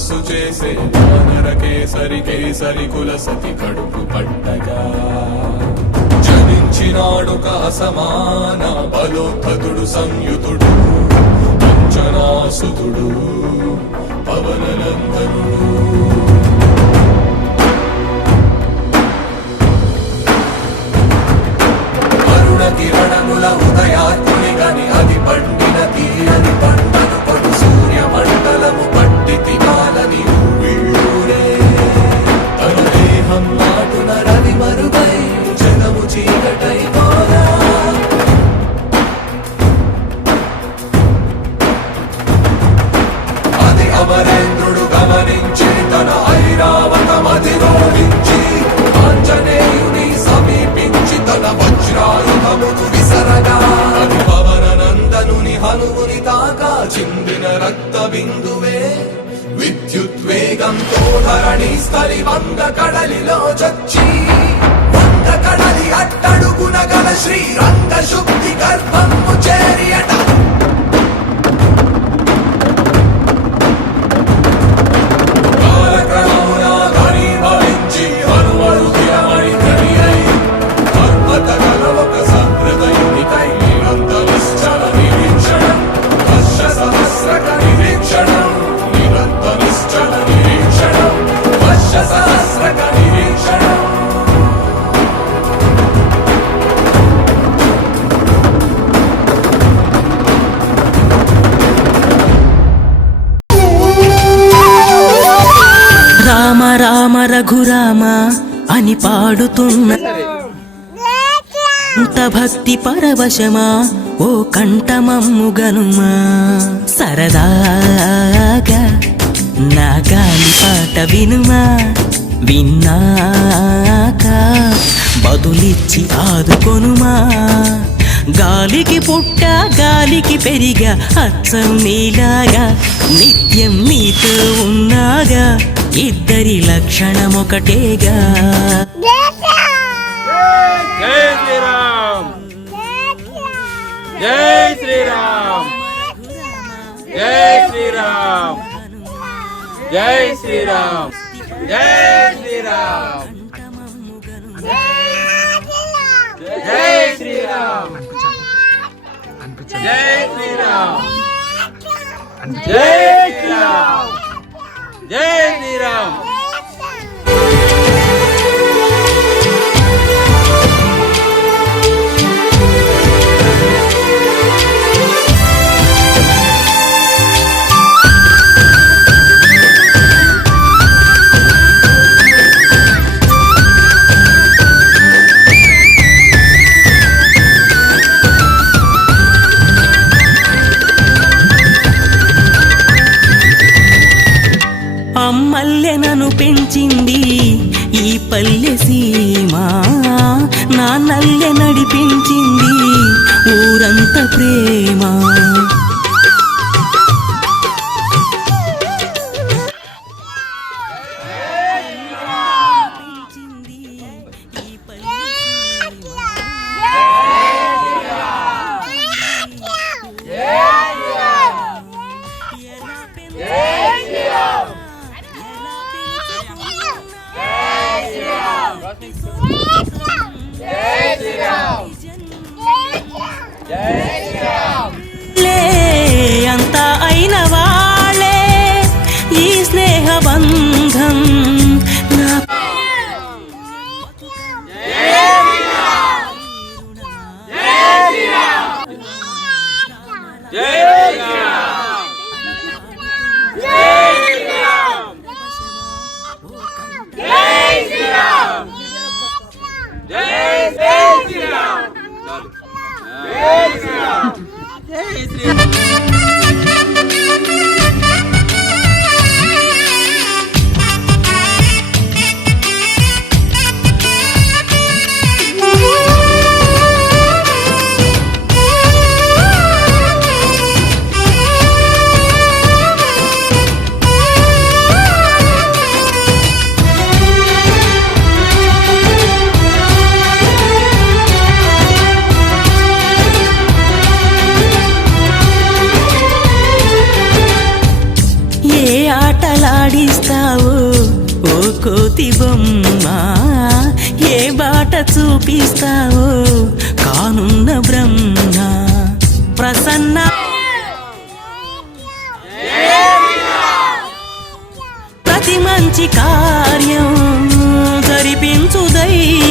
తపస్సు చేసే వానర కేసరి కేసరి కుల సతి కడుపు పట్టగా జనించినాడొక అసమాన బలోద్ధతుడు సంయుతుడు అంజనాసుతుడు పవననందనుడు. అరుణ కిరణముల ఉదయాత్ముని గని అది పండిన తీరని పంటను పడు సూర్య మండలము పట్టి తినాలని ఊళ్ళూరే తన దేహం నాటున రవి మరుగై జగము చీకటై పోరా. అది అమరేంద్రుడు గమనించి తన ఐరావతమధిరోహించి ఆంజనేయుని సమీపించి తన వజ్రాయుధమును విసరగా అది పవననందనుని హనువుని తాకా చిందిన రక్త బిందువే విద్యుద్వేగంతో ధరణి స్థలి వంగ కడలిలో చచ్చి వంగ కడలి అట్టడుగున గల శ్రీరంగ శుద్ధి గర్భము చేరియట. రామ రామ రఘురామ అని పాడుతున్న అంత భక్తి పరవశమా ఓ కంఠమమ్ము గనుమా. సరదాగా నా గాలి పాట వినుమా, విన్నాక బదులిచ్చి ఆదుకొనుమా. గాలికి పుట్ట గాలికి పెరిగా అచ్చం నీలాగా నిత్యం నీతో ఉన్నాగా ఇద్దరి లక్షణం ఒకటేగా. జై శ్రీరామ్ జై శ్రీరామ్ జై శ్రీరామ్ జై శ్రీరామ్ జై శ్రీరామ్ జై శ్రీరామ్ జై శ్రీరామ్ జై శ్రీరామ్ జై శ్రీరామ్. అమ్మల్లె నన్ను పెంచింది ఈ పల్లె సీమ, నాన్నల్లె నడిపించింది ఊరంత ప్రేమ. అంతా అయిన వాళ్ళే ఈ స్నేహ బంధం చూపిస్తావో కానున్న బ్రహ్మ ప్రసన్న ప్రతి మంచి కార్యం జరిపించు దైవం